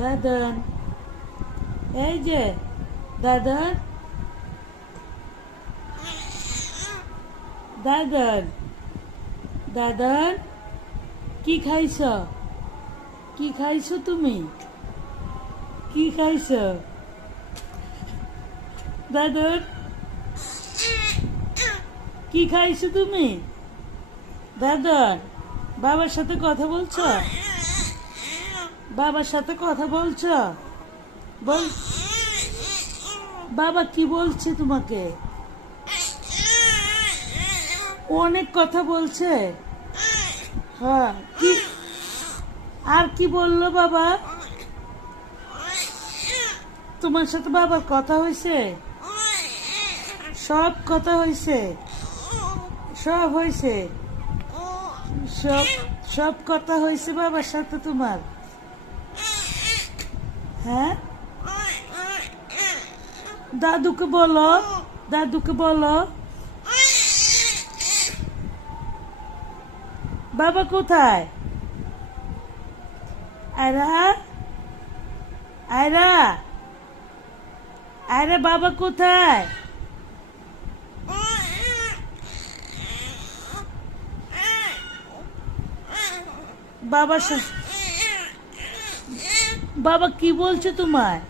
দাদন, এই যে দাদন, দাদন, দাদন, কি খাইছ? কি খাইছো তুমি? কি খাইছ? দাদন, কি খাইছো তুমি? দাদন, বাবার সাথে কথা বলছো? বাবার সাথে কথা বলছো? বল, বাবা কি বলছে তোমাকে? অনেক কথা বলছে। হ্যাঁ, কি আর কি বললো বাবা? তোমার সাথে বাবার কথা হয়েছে? সব কথা হয়েছে, সব হয়েছে, সব সব কথা হয়েছে বাবার সাথে তোমার? হ্যাঁ, দাদুকে বলো, দাদুকে বলো। বাবা কোথায়? আয়রা, আয়রা, আয়রা, বাবা কোথায়? বাবা বাবা কি বলছে তোমায়?